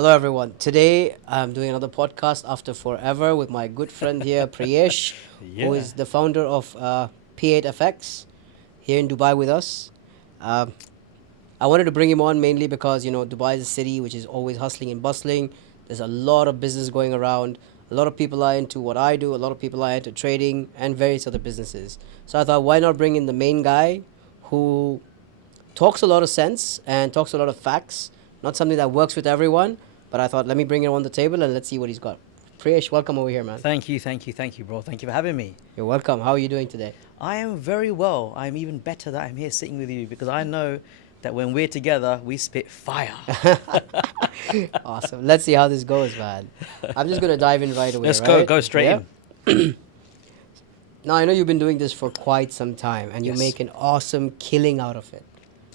Hello, everyone. Today I'm doing another podcast after forever with my good friend here, Priyesh, who Yeah. is the founder of P8FX here in Dubai with us. Um, I wanted to bring him on mainly because, Dubai is a city which is always hustling and bustling. There's a lot of business going around. A lot of people are into what I do. A lot of people are into trading and various other businesses. So I thought, why not bring in the main guy who talks a lot of sense and talks a lot of facts. Not something that works with everyone, but I thought let me bring it on the table and let's see what he's got. Priyesh, welcome over here, man. Thank you, bro. Thank you for having me. You're welcome. How are you doing today? I am very well. I'm even better that I'm here sitting with you because I know that when we're together, we spit fire. Awesome. Let's see how this goes, man. I'm just gonna dive in right away. Let's right? go straight Yeah? in. Now I know you've been doing this for quite some time, and you Yes. make an awesome killing out of it,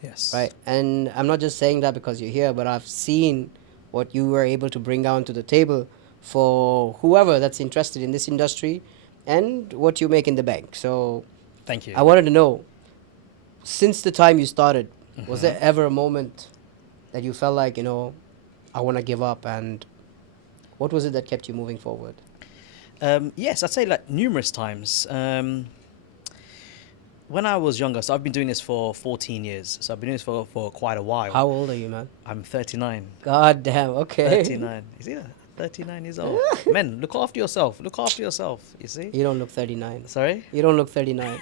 Yes. right? And I'm not just saying that because you're here, but I've seen what you were able to bring down to the table for whoever that's interested in this industry, and what you make in the bank. So Thank you. I wanted to know, since the time you started, was Mm-hmm. there ever a moment that you felt like, I want to give up? And what was it that kept you moving forward? Yes, I'd say like numerous times. When I was younger, so I've been doing this for 14 years. So I've been doing this for quite a while. How old are you, man? I'm 39. God damn, okay. 39. You see that? 39 years old. Men, look after yourself. Look after yourself. You see? You don't look 39. Sorry? You don't look 39.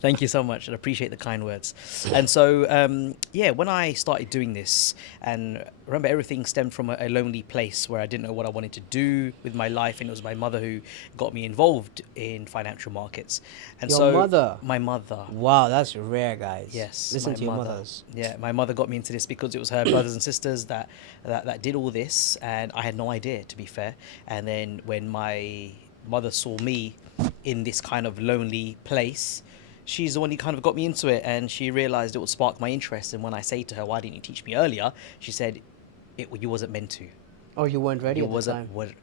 Thank you so much. I appreciate the kind words. And so, when I started doing this, and remember, everything stemmed from a lonely place where I didn't know what I wanted to do with my life, and it was my mother who got me involved in financial markets. And Your so, mother? my mother. Wow, that's rare, guys. Yes, Listen my to your mother. mothers. Yeah, my mother got me into this because it was her brothers and sisters that did all this, and I had no idea, to be fair. And then when my mother saw me in this kind of lonely place, she's the one who kind of got me into it, and she realized it would spark my interest. And when I say to her, "Why didn't you teach me earlier?" she said, you wasn't meant to. Oh, you weren't ready You at the time. wasn't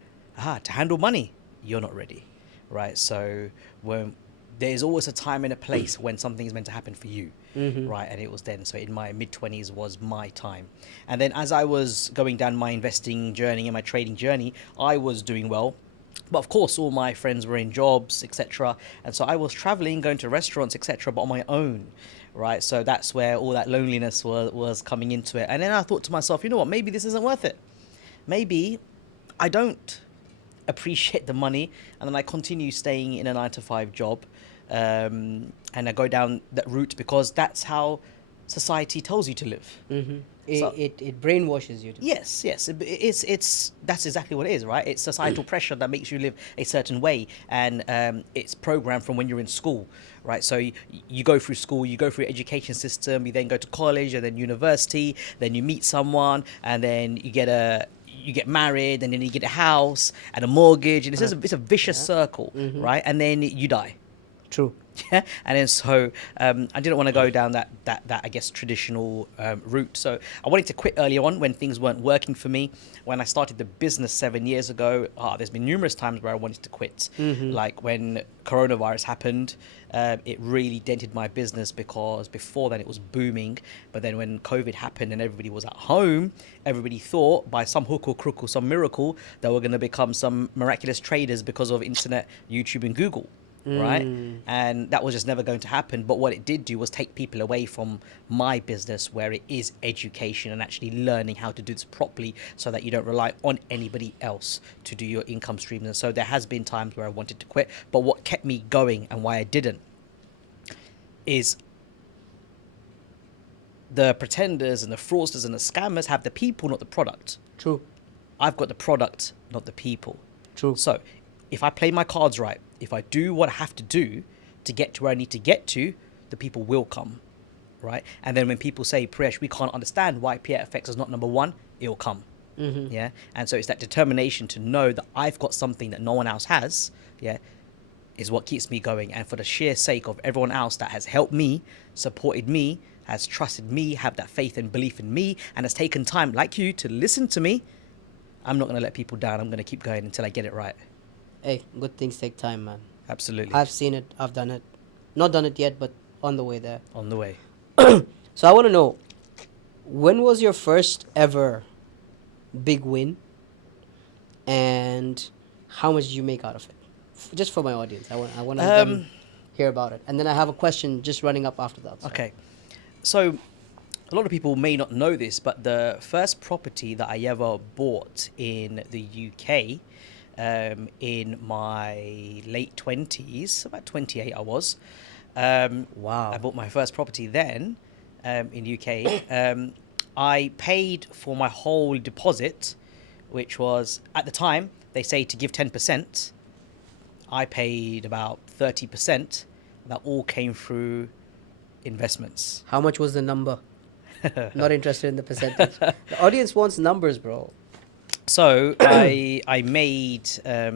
to handle money. You're not ready, right? So when there's always a time and a place when something is meant to happen for you, right? And it was then. So in my mid-20s was my time. And then as I was going down my investing journey and my trading journey, I was doing well. But of course, all my friends were in jobs, etc. And so I was traveling, going to restaurants, etc., but on my own, right? So that's where all that loneliness was coming into it. And then I thought to myself, you know what? Maybe this isn't worth it. Maybe I don't appreciate the money, and then I continue staying in a 9 to 5 job, and I go down that route because that's how society tells you to live. So- It brainwashes you. Yes, it's that's exactly what it is, right? It's societal pressure that makes you live a certain way, and it's programmed from when you're in school, right? So you go through school, you go through education system, you then go to college and then university, then you meet someone, and then you get married, and then you get a house and a mortgage, and it's a vicious circle, right? And then you die. True. Yeah, and then so I didn't want to go down that I guess traditional route. So I wanted to quit early on when things weren't working for me. When I started the business 7 years ago, there's been numerous times where I wanted to quit. Like when coronavirus happened, it really dented my business because before then it was booming. But then when COVID happened and everybody was at home, everybody thought by some hook or crook or some miracle that we're going to become some miraculous traders because of internet, YouTube, and Google. Right, and that was just never going to happen. But what it did do was take people away from my business, where it is education and actually learning how to do this properly, so that you don't rely on anybody else to do your income streams. And so there has been times where I wanted to quit, but what kept me going and why I didn't is the pretenders and the fraudsters and the scammers have the people, not the product. True. I've got the product, not the people. True. So if I play my cards right, if I do what I have to do to get to where I need to get to, the people will come, right? And then when people say, Priyesh, we can't understand why PFX is not number one, it'll come. Yeah. And so it's that determination to know that I've got something that no one else has, yeah, is what keeps me going. And for the sheer sake of everyone else that has helped me, supported me, has trusted me, have that faith and belief in me, and has taken time, like you, to listen to me, I'm not going to let people down. I'm going to keep going until I get it right. Hey, good things take time, man. Absolutely. I've seen it. I've done it. Not done it yet, but on the way there. On the way. So I want to know, when was your first ever big win, and how much did you make out of it? Just for my audience, I want them hear about it, and then I have a question just running up after that. So. Okay. So a lot of people may not know this, but the first property that I ever bought in the UK, in my late 20s, about 28 I was. Wow. I bought my first property then, in the UK. I paid for my whole deposit, which was, at the time, they say to give 10%. I paid about 30%. That all came through investments. How much was the number? Not interested in the percentage. The audience wants numbers, bro. So I made I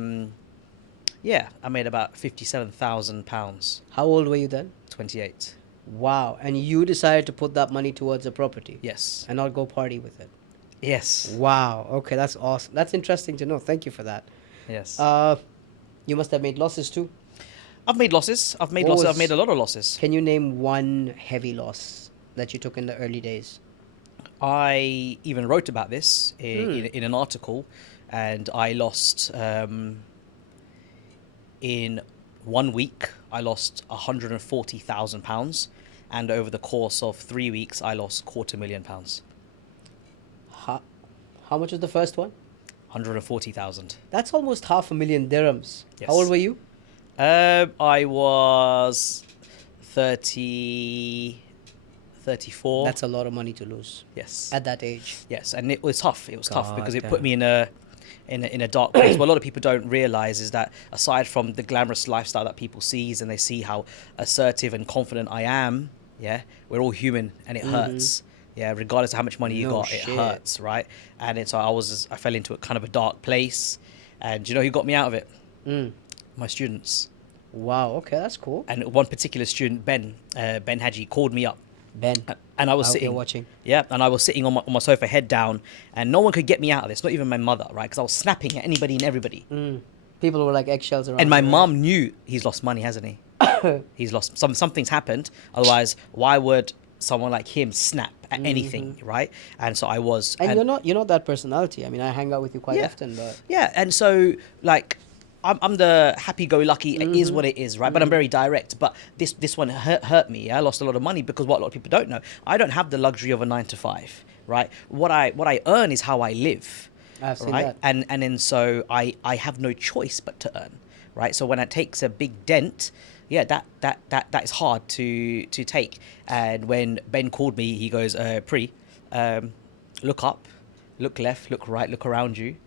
made about £57,000. How old were you then? 28. Wow. And you decided to put that money towards a property Yes. and not go party with it. Yes. Wow. Okay, that's awesome. That's interesting to know. Thank you for that. Yes. You must have made losses too. I've made losses. I've made What losses. was- I've made a lot of losses. Can you name one heavy loss that you took in the early days? I even wrote about this in an article, and I lost in 1 week. I lost £140,000, and over the course of 3 weeks, I lost £250,000. How much was the first one? 140,000. That's almost 500,000 dirhams. Yes. How old were you? I was 34. That's a lot of money to lose Yes. at that age. Yes, and it was tough. It was tough because it God put me in a dark place. What a lot of people don't realize is that aside from the glamorous lifestyle that people sees and they see how assertive and confident I am, yeah, we're all human and it hurts. Yeah, regardless of how much money you No got, shit. it hurts, right? And it's I fell into a kind of a dark place, and you know who got me out of it? My students. Wow. Okay, that's cool. And one particular student, Ben Haji, called me up. Ben, And I was I hope sitting you're watching. Yeah, and I was sitting on my sofa, head down, and no one could get me out of this, not even my mother, right? Because I was snapping at anybody and everybody. People were like eggshells around. And my you, right? mum knew he's lost money, hasn't he? He's lost something's happened. Otherwise, why would someone like him snap at anything, right? And so I was. And you're not that personality. I mean, I hang out with you quite Yeah. often, but Yeah, and so like I'm the happy-go-lucky. It is what it is, right? But I'm very direct. But this one hurt me. Yeah? I lost a lot of money because what a lot of people don't know, I don't have the luxury of a 9 to 5, right? What I earn is how I live, I've seen right? that. And then so I have no choice but to earn, right? So when it takes a big dent, yeah, that is hard to take. And when Ben called me, he goes, Pri, look up, look left, look right, look around you,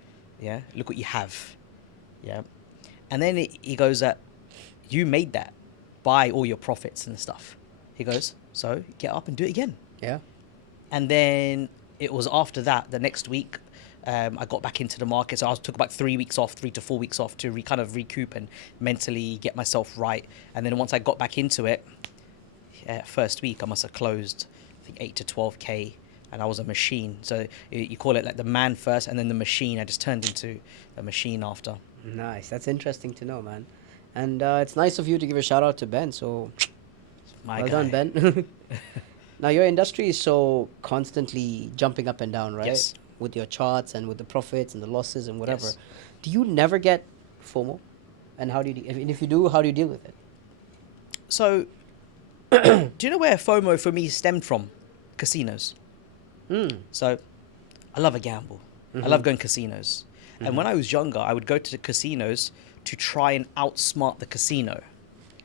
yeah, look what you have, yeah. And then he goes, you made that by all your profits and stuff. He goes, so get up and do it again. yeah. And then it was after that, the next week, I got back into the market. So I took about 3 weeks off, 3 to 4 weeks off to kind of recoup and mentally get myself right. And then once I got back into it, first week I must have closed, I think 8 to 12K. And I was a machine. So you call it like the man first and then the machine. I just turned into a machine after. Nice. That's interesting to know, man. And it's nice of you to give a shout out to Ben. So My well guy. done, Ben. Now your industry is so constantly jumping up and down, right? Yes. With your charts and with the profits and the losses and whatever. Yes. Do you never get FOMO? And how do you? If you do, how do you deal with it? So, do you know where FOMO for me stemmed from? Casinos. So, I love a gamble. I love going casinos. And when I was younger, I would go to the casinos to try and outsmart the casino.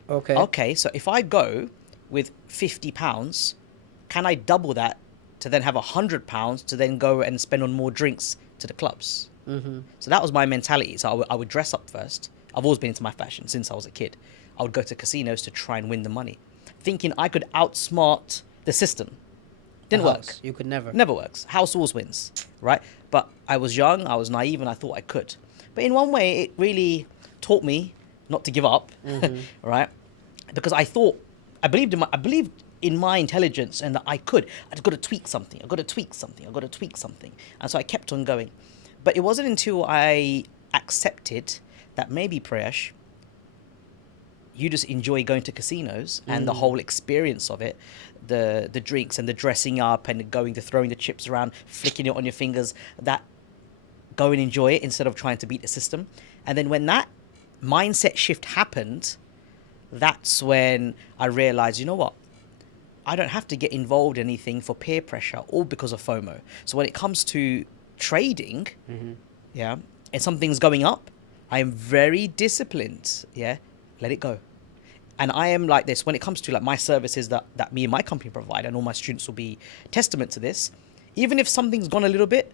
Okay. Okay, so if I go with £50, can I double that to then have £100 to then go and spend on more drinks to the clubs? So that was my mentality. So I would dress up first. I've always been into my fashion since I was a kid. I would go to casinos to try and win the money, thinking I could outsmart the system. Didn't The work. house. You could never. Never works. House always wins, right? But I was young, I was naive, and I thought I could. But in one way, it really taught me not to give up, right? Because I believed in my intelligence and that I could. I just got to tweak something. And so I kept on going. But it wasn't until I accepted that maybe, Priyesh, you just enjoy going to casinos and the whole experience of it, the drinks and the dressing up and throwing the chips around, flicking it on your fingers, that go and enjoy it instead of trying to beat the system. And then when that mindset shift happened, that's when I realized, you know what? I don't have to get involved in anything for peer pressure or because of FOMO. So when it comes to trading, yeah, and something's going up, I am very disciplined. Yeah, let it go. And I am like this when it comes to like my services that me and my company provide, and all my students will be testament to this. Even if something's gone a little bit,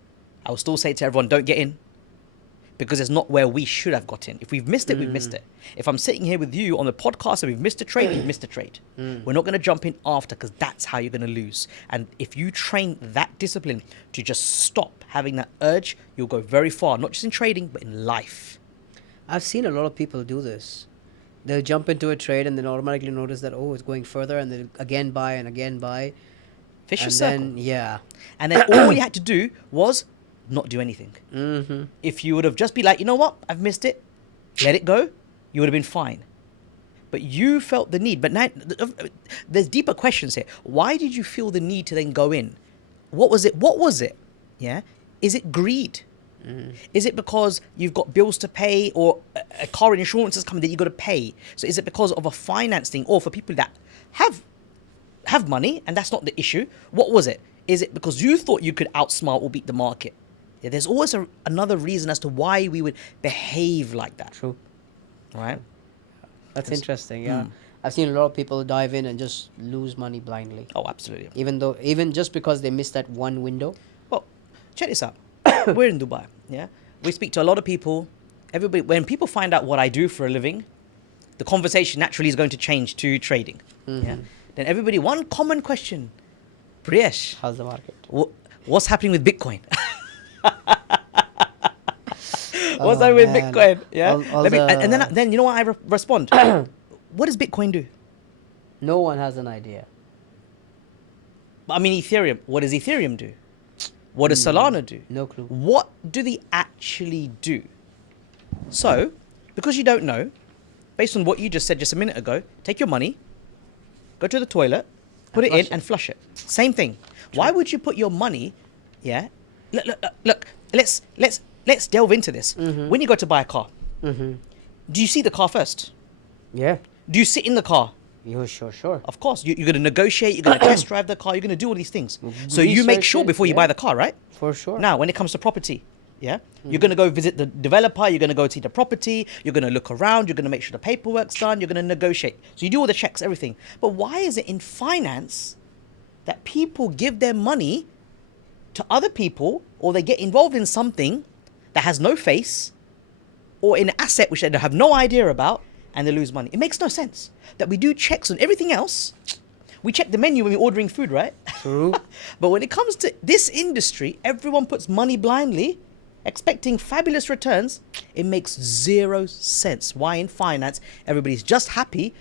I will still say to everyone, don't get in. Because it's not where we should have got in. If we've missed it, we've missed it. If I'm sitting here with you on the podcast and we've missed a trade, we've missed a trade. We're not going to jump in after, because that's how you're going to lose. And if you train that discipline to just stop having that urge, you'll go very far, not just in trading, but in life. I've seen a lot of people do this. They'll jump into a trade and then automatically notice that, oh, it's going further, and then again buy and again buy. Vicious And circle. then, yeah. And then all you had to do was not do anything. If you would have just be like, you know what, I've missed it, let it go, you would have been fine. But you felt the need. But now there's deeper questions here. Why did you feel the need to then go in? What was it? What was it? Yeah. Is it greed? Is it because you've got bills to pay, or a car insurance is coming that you got to pay? So is it because of a finance thing, or for people that have money and that's not the issue? What was it? Is it because you thought you could outsmart or beat the market? Yeah, there's always another reason as to why we would behave like that. True. Right? That's interesting, yeah. I've seen a lot of people dive in and just lose money blindly. Oh, absolutely. Even just because they missed that one window. Well, check this out. We're in Dubai, yeah? We speak to a lot of people. Everybody, when people find out what I do for a living, the conversation naturally is going to change to trading. Yeah? Then everybody, one common question. Priyesh, How's the market? what's happening with Bitcoin? What's happening with man. Bitcoin? Yeah. All And the- then you know what I respond? What does Bitcoin do? No one has an idea. I mean, Ethereum. What does Ethereum do? What does Solana do? No clue. What do they actually do? So, because you don't know, based on what you just said just a minute ago, take your money, go to the toilet, put it in, flush it. and flush it. Same thing. Why would you put your money? Yeah. Look. Let's delve into this. When you go to buy a car, do you see the car first? Yeah. Do you sit in the car? Yeah, sure. Of course. You're going to negotiate. You're going to test drive the car. You're going to do all these things. So you make Research sure it, before you yeah. buy the car, right? For sure. Now, when it comes to property, yeah, you're going to go visit the developer, you're going to go see the property, you're going to look around, you're going to make sure the paperwork's done, you're going to negotiate. So you do all the checks, everything. But why is it in finance that people give their money to other people, or they get involved in something that has no face, or in an asset which they have no idea about, and they lose money? It makes no sense that we do checks on everything else. We check the menu when we're ordering food, right? True. But when it comes to this industry, everyone puts money blindly, expecting fabulous returns. It makes zero sense. Why in finance, everybody's just happy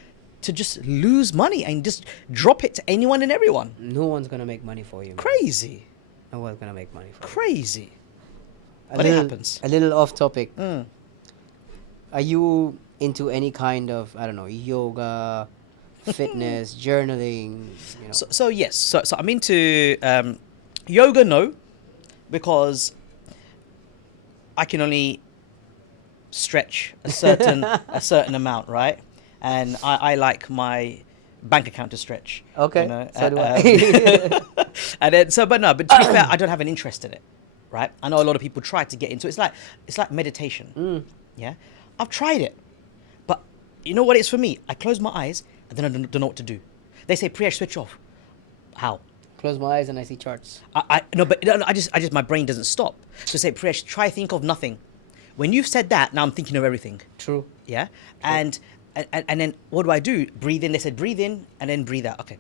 to just lose money and just drop it to anyone and everyone. No one's gonna make money for you. Man. Crazy. No one's gonna make money for Crazy. you. But it happens. A little off topic. Mm. Are you into any kind of, I don't know, yoga, fitness, journaling? You know. So yes. So I'm into yoga, no, because I can only stretch a certain amount, right? And I like my bank account to stretch. Okay, you know? so do I. And then but to be fair, I don't have an interest in it, right? I know a lot of people try to get into it. It's like meditation. Yeah, I've tried it, but you know what it is for me? I close my eyes and then I don't know what to do. They say, Priyesh, switch off. How? Close my eyes and I see charts. I just my brain doesn't stop. So say, Priyesh, try think of nothing. When you've said that, now I'm thinking of everything. True. Yeah, and then what do? Breathe in. They said breathe in and then breathe out. Okay,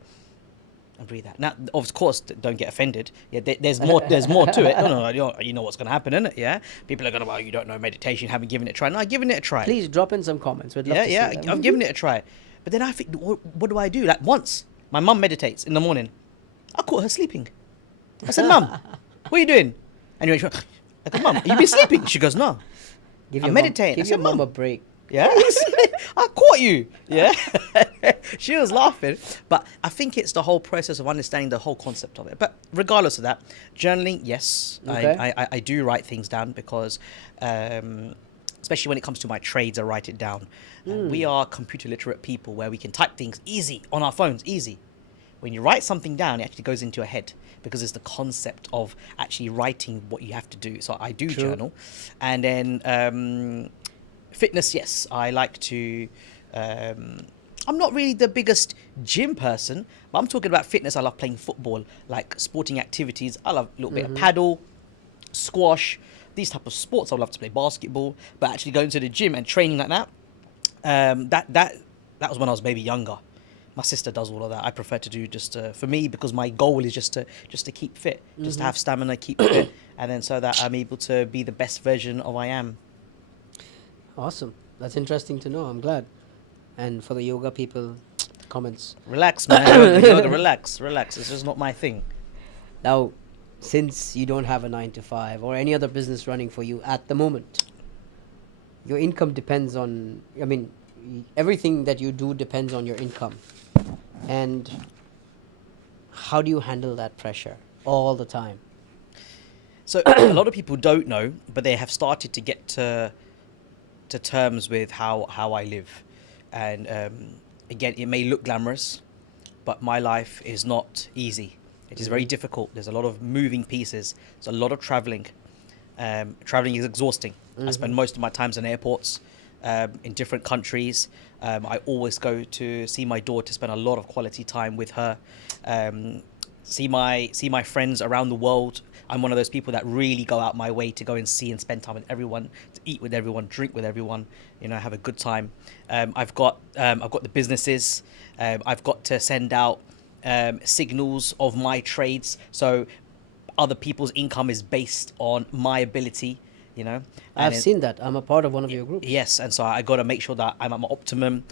and breathe out. Now, of course, don't get offended. Yeah, there's more. There's more to it. No, you know what's going to happen, isn't it? Yeah, people are going to, well, you don't know meditation, haven't given it a try. No, I've given it a try. Please drop in some comments. We'd love to see them. I've given it a try. But then I think, what do I do? Like once, my mum meditates in the morning. I caught her sleeping. I said, Mum, what are you doing? And she went, I go, Mum, you been sleeping? She goes, no. Give I'm your meditating. Give I your said, mum Mum. a break. Yeah. I caught you. Yeah. She was laughing. But I think it's the whole process of understanding the whole concept of it. But regardless of that, journaling, yes, Okay. I do write things down because, especially when it comes to my trades, I write it down. We are computer literate people where we can type things easy on our phones, easy. When you write something down, it actually goes into your head because it's the concept of actually writing what you have to do. So I do True. journal. And then fitness, yes, I like to. I'm not really the biggest gym person, but I'm talking about fitness. I love playing football, like sporting activities. I love a little bit of paddle, squash, these type of sports. I would love to play basketball, but actually going to the gym and training like that, that was when I was maybe younger. My sister does all of that. I prefer to do just for me because my goal is just to keep fit, just to have stamina, keep fit, and then so that I'm able to be the best version of I am. Awesome. That's interesting to know. I'm glad. And for the yoga people, comments. Relax, man. Yoga, relax. It's just not my thing. Now, since you don't have a 9 to 5 or any other business running for you at the moment, your income depends on, I mean, everything that you do depends on your income. And how do you handle that pressure all the time? So a lot of people don't know, but they have started to get to terms with how I live. And again, it may look glamorous, but my life is not easy. It is very difficult. There's a lot of moving pieces. There's a lot of traveling. Traveling is exhausting. I spend most of my times in airports, in different countries. I always go to see my daughter, spend a lot of quality time with her. See my friends around the world. I'm one of those people that really go out my way to go and see and spend time with everyone, to eat with everyone, drink with everyone, have a good time. I've got the businesses. I've got to send out signals of my trades. So other people's income is based on my ability, I've seen that. I'm a part of one of your groups. Yes, and so I got to make sure that I'm at my optimum.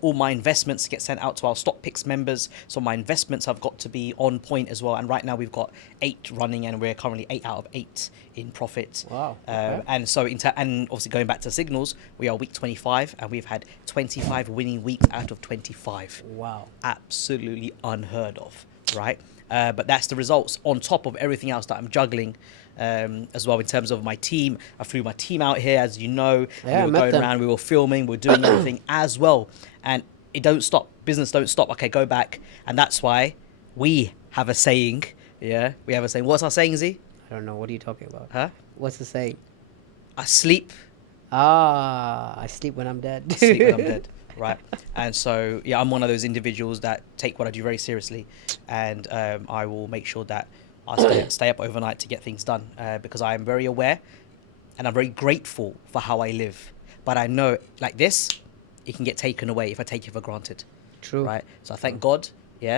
All my investments get sent out to our stock picks members, so my investments have got to be on point as well. And right now we've got 8 running, and we're currently 8 out of 8 in profit. Wow. Okay. And so and obviously going back to signals, we are week 25, and we've had 25 winning weeks out of 25. Wow. Absolutely unheard of, right? But that's the results on top of everything else that I'm juggling. As well in terms of my team. I flew my team out here, as you know. Yeah, We were going around, we were filming, we were doing everything as well. And it don't stop. Business don't stop. Okay, go back. And that's why we have a saying. Yeah, we have a saying. What's our saying, Z? I don't know. What are you talking about? Huh? What's the saying? I sleep. I sleep when I'm dead. I sleep when I'm dead. Right. And so, yeah, I'm one of those individuals that take what I do very seriously. And I will make sure that I stay up overnight to get things done because I am very aware and I'm very grateful for how I live. But I know, like this, it can get taken away if I take it for granted. True. Right? So I thank God,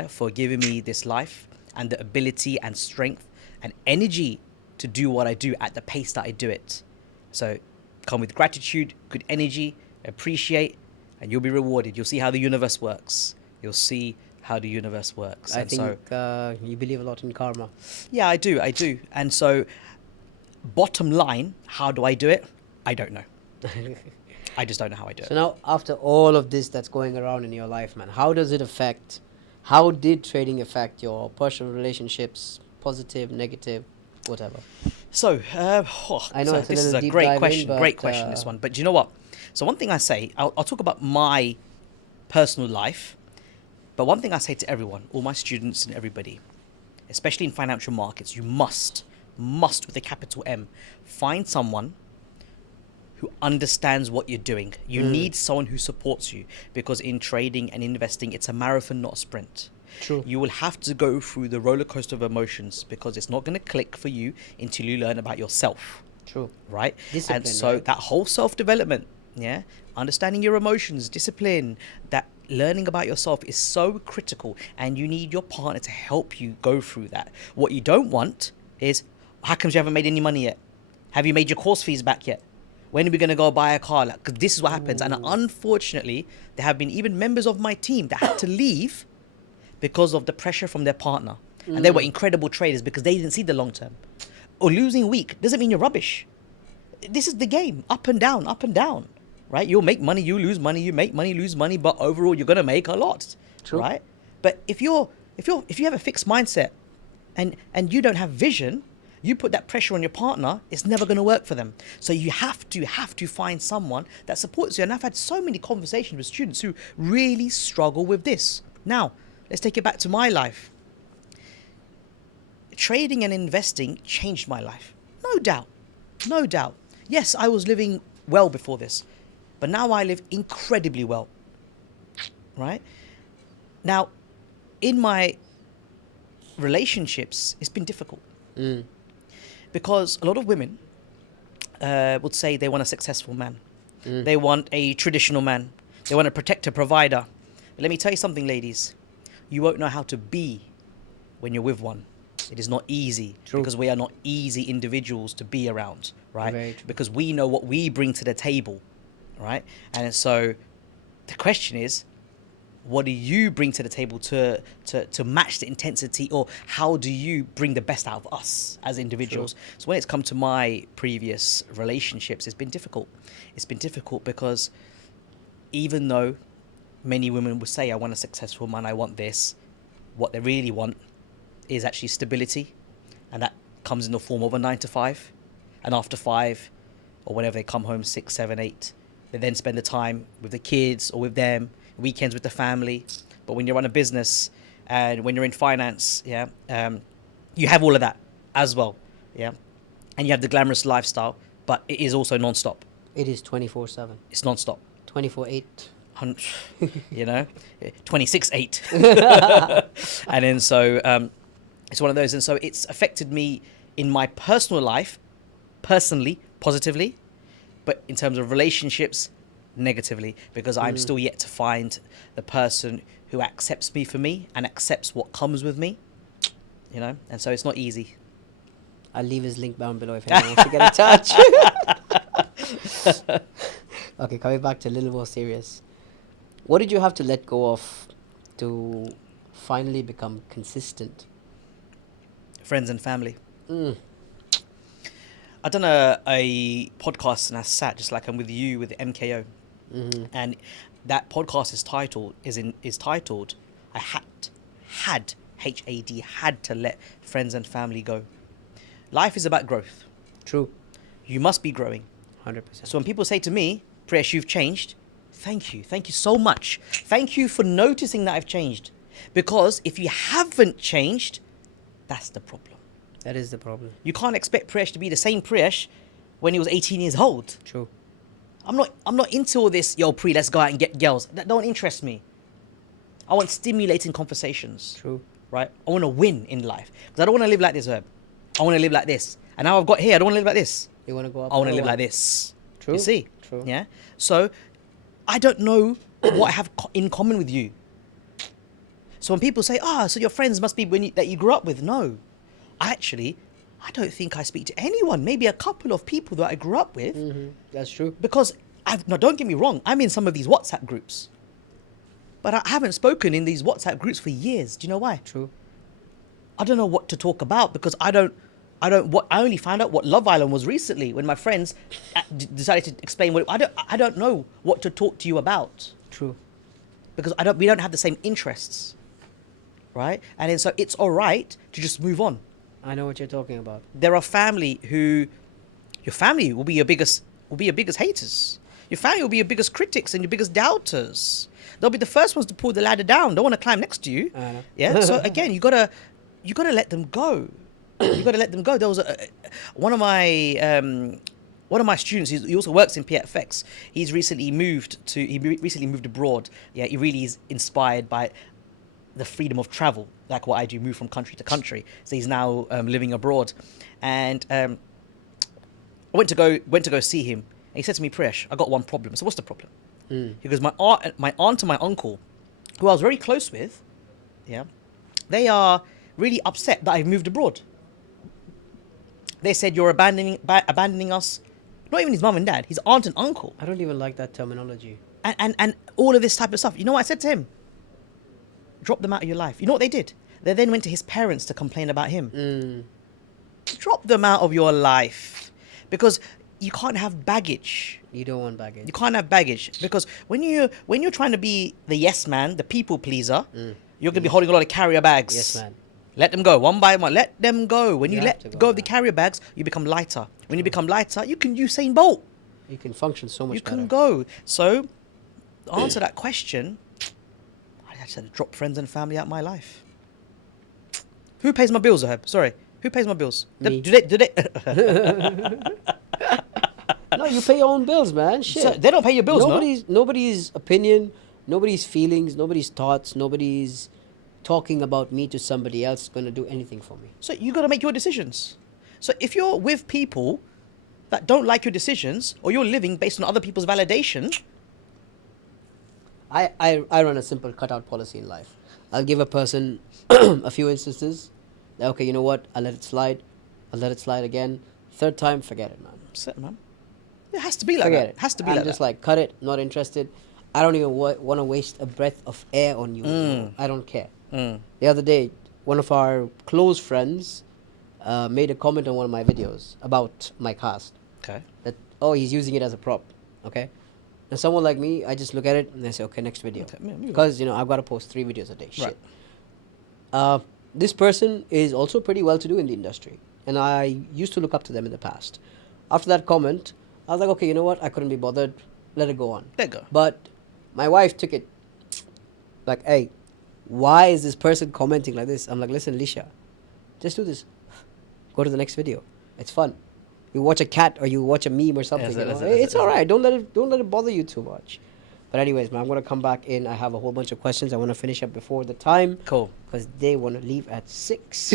for giving me this life and the ability and strength and energy to do what I do at the pace that I do it. So come with gratitude, good energy, appreciate, and you'll be rewarded. You'll see how the universe works. You'll see how the universe works. I And think so, you believe a lot in karma. yeah, I do. And so, bottom line, how do I do it? I don't know. I just don't know how I do So it. now, after all of this that's going around in your life, man, how did trading affect your personal relationships, positive, negative, whatever? So, I know it's a this is little a deep great dive in, question. but, Great question, this one. But do you know what? So one thing I say, I'll talk about my personal life. But one thing I say to everyone, all my students and everybody, especially in financial markets, you must with a capital M, find someone who understands what you're doing. You need someone who supports you because in trading and investing, it's a marathon, not a sprint. True. You will have to go through the roller coaster of emotions because it's not going to click for you until you learn about yourself. True. Right? Discipline, And so right? that whole self-development, understanding your emotions, discipline, that learning about yourself is so critical, and you need your partner to help you go through that. What you don't want is, how come you haven't made any money yet? Have you made your course fees back yet? When are we going to go buy a car? Because this is what happens. And unfortunately, there have been even members of my team that had to leave because of the pressure from their partner. And they were incredible traders because they didn't see the long term. Or losing week doesn't mean you're rubbish. This is the game, up and down, up and down. right? You'll make money, you lose money, you make money, lose money, but overall you're gonna make a lot, True. right? But if you have a fixed mindset, and you don't have vision, you put that pressure on your partner, it's never going to work for them. So you have to find someone that supports you. And I've had so many conversations with students who really struggle with this. Now, let's take it back to my life. Trading and investing changed my life. No doubt. No doubt. Yes, I was living well before this, but now I live incredibly well, right? Now, in my relationships, it's been difficult. Because a lot of women would say they want a successful man. They want a traditional man. They want a protector, provider. But let me tell you something, ladies. You won't know how to be when you're with one. It is not easy. True. Because we are not easy individuals to be around, right? Very true. Because we know what we bring to the table, right? And so the question is, what do you bring to the table to match the intensity, or how do you bring the best out of us as individuals? True. So when it's come to my previous relationships, it's been difficult. It's been difficult because even though many women will say, I want a successful man, I want this, what they really want is actually stability. And that comes in the form of a 9 to 5. And after 5, or whenever they come home, 6, 7, 8, they then spend the time with the kids or with them, weekends with the family. But when you run a business and when you're in finance, you have all of that as well, and you have the glamorous lifestyle, but it is also non-stop. It is 24/7. It's non-stop. 24/8. 26/8. And then so it's one of those, and so it's affected me in my personal life, personally, positively, but in terms of relationships, negatively, because I'm still yet to find the person who accepts me for me and accepts what comes with me, and so it's not easy. I'll leave his link down below if anyone wants to get in touch. Okay, coming back to a little more serious. What did you have to let go of to finally become consistent? Friends and family. I've done a podcast and I sat just like I'm with you with MKO. And that podcast is titled I had to let friends and family go. Life is about growth. True. You must be growing. 100%. So when people say to me, Priyesh, you've changed, thank you so much. Thank you for noticing that I've changed, because if you haven't changed, that's the problem. That is the problem. You can't expect Priyesh to be the same Priyesh when he was 18 years old. True. I'm not into all this, yo, Pri, let's go out and get girls. That don't interest me. I want stimulating conversations. True. Right? I want to win in life. Because I don't want to live like this, Zoheb. I want to live like this. And now I've got here, I don't want to live like this. You want to go up? I want to live lower? like this. True. You see? True. Yeah? So, I don't know what I have in common with you. So when people say, so your friends must be that you grew up with. No. I don't think I speak to anyone. Maybe a couple of people that I grew up with. That's true. Because, don't get me wrong, I'm in some of these WhatsApp groups. But I haven't spoken in these WhatsApp groups for years. Do you know why? True. I don't know what to talk about, because I only found out what Love Island was recently when my friends decided to explain what I don't know what to talk to you about. True. Because we don't have the same interests. Right? And then so it's all right to just move on. I know what you're talking about. There are family who, your family will be your biggest haters. Your family will be your biggest critics and your biggest doubters. They'll be the first ones to pull the ladder down. Don't want to climb next to you. I know. Yeah. So again, you gotta let them go. You gotta let them go. There was one of my students. He also works in PFX. He recently moved abroad. Yeah. He really is inspired by the freedom of travel, like what I do, move from country to country. So he's now living abroad, and I went to go see him, and he said to me, Priyesh, I got one problem. So what's the problem? He goes, my aunt and my uncle, who I was very close with, they are really upset that I've moved abroad. They said, you're abandoning us. Not even his mum and dad, his aunt and uncle. I don't even like that terminology. And all of this type of stuff. You know what I said to him? Drop them out of your life. You know what they did? They then went to his parents to complain about him. Drop them out of your life. Because you can't have baggage. You don't want baggage. You can't have baggage because when you're trying to be the yes man, the people pleaser, you're gonna be holding a lot of carrier bags. Yes, man. Let them go one by one. Let them go. When You you have to let go, go of the man. carrier bags, you become lighter. When you become lighter, you can Usain Bolt. You can function so much You better. can go. So, to answer that question, I just had to drop friends and family out of my life. Who pays my bills, Zoheb? Sorry. Who pays my bills? Me. Do they? No, you pay your own bills, man. Shit. So they don't pay your bills, no? Nobody's opinion, nobody's feelings, nobody's thoughts, nobody's talking about me to somebody else going to do anything for me. So you got to make your decisions. So if you're with people that don't like your decisions, or you're living based on other people's validation, I run a simple cutout policy in life. I'll give a person a few instances. Okay, you know what? I'll let it slide. I'll let it slide again. Third time, forget it, man. that's it, man. It has to be like Forget that. it. It has to be I'm like just that. like, cut it, not interested. I don't even want to waste a breath of air on you. You know? I don't care. The other day, one of our close friends made a comment on one of my videos about my cast. Okay. That, oh, he's using it as a prop. Okay? And someone like me, I just look at it and I say, okay, next video. Okay, yeah, move on. Because, you know, I've got to post 3 videos a day. Right. Shit. This person is also pretty well to do in the industry. And I used to look up to them in the past. After that comment, I was like, okay, you know what? I couldn't be bothered. Let it go on. Let it go. But my wife took it like, hey, why is this person commenting like this? I'm like, listen, Lisha, just do this. Go to the next video. It's fun. You watch a cat or you watch a meme or something. It's all right. Don't let it bother you too much. But anyways, man, I'm gonna come back in. I have a whole bunch of questions. I want to finish up before the time. Cool. Because they want to leave at 6.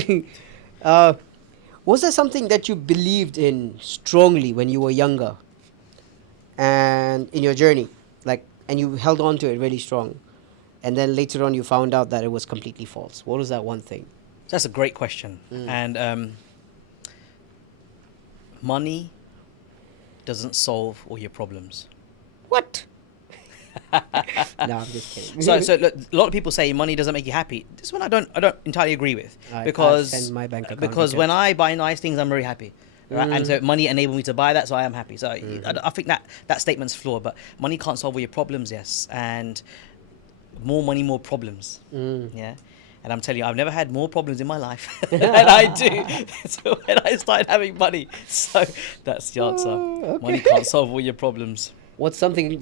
Was there something that you believed in strongly when you were younger, and in your journey, like, and you held on to it really strong, and then later on you found out that it was completely false? What was that one thing? That's a great question. And money doesn't solve all your problems. What? No, I'm just kidding. So look, a lot of people say money doesn't make you happy. This one I don't entirely agree with, I because send my bank account because when details. I buy nice things, I'm very happy. Right? And so money enabled me to buy that, so I am happy. So I think that statement's flawed. But money can't solve all your problems, yes. And more money, more problems. Yeah. And I'm telling you, I've never had more problems in my life than I do so when I started having money. So that's the answer. Okay. Money can't solve all your problems. What's something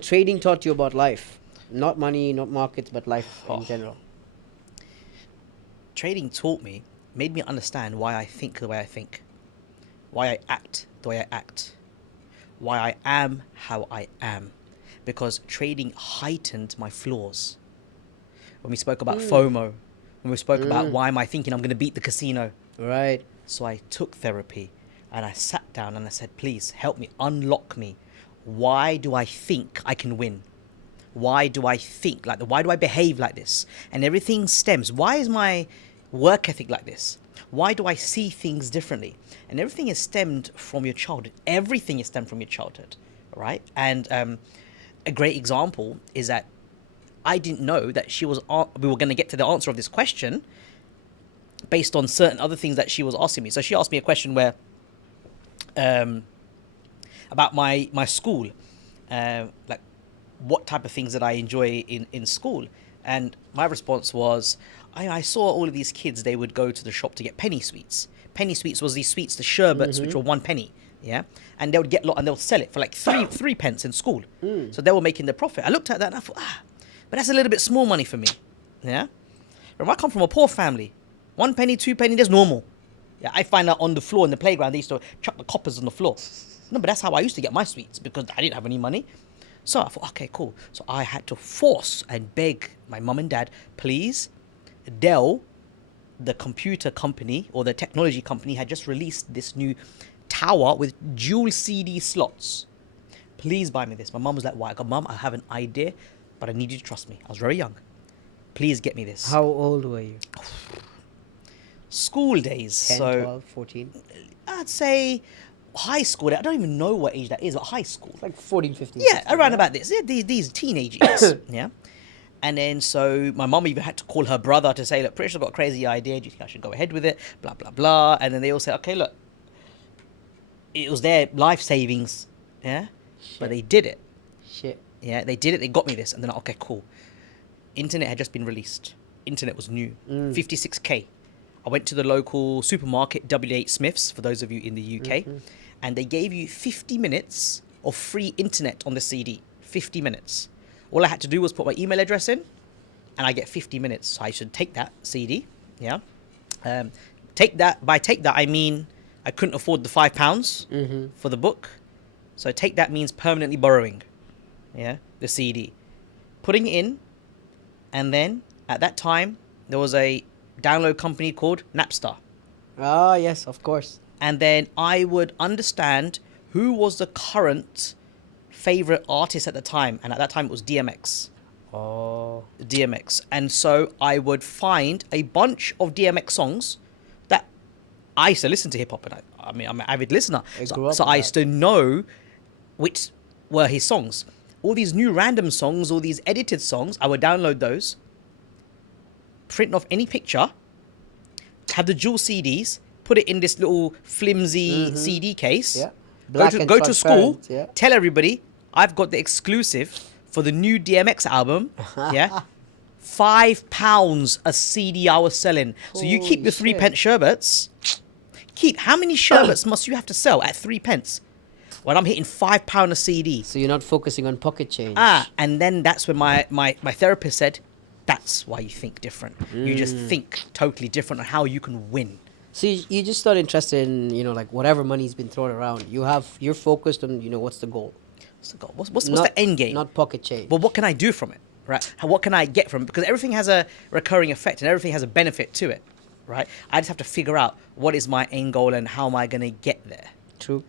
trading taught you about life? Not money, not markets, but life in general. Trading made me understand why I think the way I think, why I act the way I act, why I am how I am, because trading heightened my flaws. When we spoke about FOMO, when we spoke about why am I thinking I'm going to beat the casino, Right. so I took therapy and I sat down and I said, please help me, unlock me. Why do I think I can win? Why do I think like that? Why do I behave like this? And everything stems. Why is my work ethic like this? Why do I see things differently? And everything is stemmed from your childhood. Everything is stemmed from your childhood, right? And a great example is that I didn't know that we were going to get to the answer of this question based on certain other things that she was asking me. So she asked me a question where about my school, like what type of things that I enjoy in school. And my response was, I saw all of these kids, they would go to the shop to get penny sweets. Penny sweets was these sweets, the sherbets, which were 1 penny. Yeah. And they would get a lot and they'll sell it for like three pence in school. So they were making their profit. I looked at that and I thought, but that's a little bit small money for me. Yeah. Remember, I come from a poor family. 1 penny, 2 penny, that's normal. Yeah, I find out on the floor in the playground, they used to chuck the coppers on the floor. No, but that's how I used to get my sweets because I didn't have any money. So I thought, okay, cool. So I had to force and beg my mum and dad, please, Dell, the computer company or the technology company, had just released this new tower with dual CD slots. Please buy me this. My mum was like, why? I go, Mum, I have an idea, but I need you to trust me. I was very young. Please get me this. How old were you? School days. 10, so 12, 14? I'd say high school. I don't even know what age that is, but high school. Like 14, 15. Yeah, 16, around right? about this. Yeah, these teenage years. Yeah. And then so my mum even had to call her brother to say, look, Priyesh, I've got a crazy idea. Do you think I should go ahead with it? Blah, blah, blah. And then they all said, okay, look, it was their life savings, yeah, but they did it. Shit. Yeah, they did it. They got me this, and then okay, cool. Internet had just been released. Internet was new. 56k. I went to the local supermarket, W8 Smiths, for those of you in the UK, and they gave you 50 minutes of free internet on the CD. 50 minutes. All I had to do was put my email address in, and I get 50 minutes. So I should take that CD. Yeah. Take that. By take that, I mean I couldn't afford the £5 for the book. So take that means permanently borrowing. Yeah. The CD. Putting it in, and then at that time, there was a download company called Napster. Ah, yes, of course. And then I would understand who was the current favorite artist at the time. And at that time, it was DMX. Oh. DMX. And so I would find a bunch of DMX songs that I used to listen to hip hop. And I mean, I'm an avid listener. So I used to know which were his songs. All these new random songs, all these edited songs, I would download those, print off any picture, have the dual CDs, put it in this little flimsy CD case, go to school, tell everybody, I've got the exclusive for the new DMX album, yeah? £5 a CD I was selling. So you keep your 3p sherbets. How many sherbets must you have to sell at 3p? When I'm hitting £5 a CD. So you're not focusing on pocket change. And then that's when my therapist said, that's why you think different. You just think totally different on how you can win. So you just not interested in, like whatever money's been thrown around. You're focused on, what's the goal? What's the goal? What's the end game? Not pocket change. But what can I do from it, right? What can I get from it? Because everything has a recurring effect and everything has a benefit to it, right? I just have to figure out what is my end goal and how am I going to get there. True.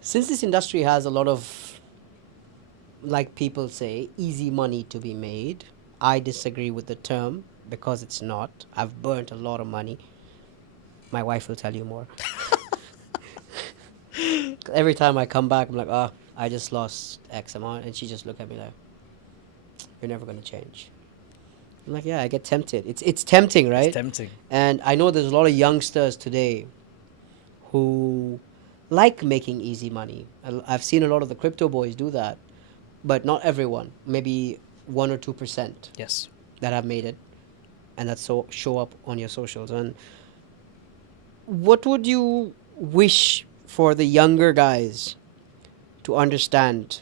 Since this industry has a lot of, like people say, easy money to be made, I disagree with the term because it's not. I've burnt a lot of money. My wife will tell you more. Every time I come back, I'm like, I just lost X amount. And she just look at me like, you're never going to change. I'm like, yeah, I get tempted. It's tempting, right? It's tempting. And I know there's a lot of youngsters today who like making easy money. I've seen a lot of the crypto boys do that, but not everyone. Maybe 1 or 2%. Yes. That have made it, and that show up on your socials. And what would you wish for the younger guys to understand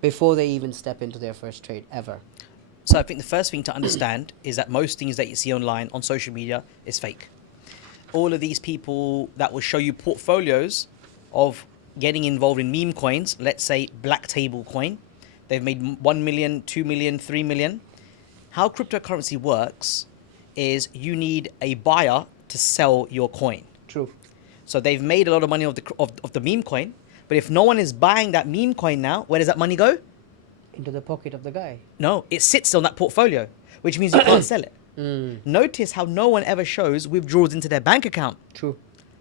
before they even step into their first trade ever? So I think the first thing to understand is that most things that you see online on social media is fake. All of these people that will show you portfolios of getting involved in meme coins, let's say Black Table coin, they've made 1 million, 2 million, 3 million. How cryptocurrency works is you need a buyer to sell your coin. True. So they've made a lot of money of the meme coin, but if no one is buying that meme coin now, where does that money go? Into the pocket of the guy. No, it sits on that portfolio, which means you can't sell it. Notice how no one ever shows withdrawals into their bank account. True.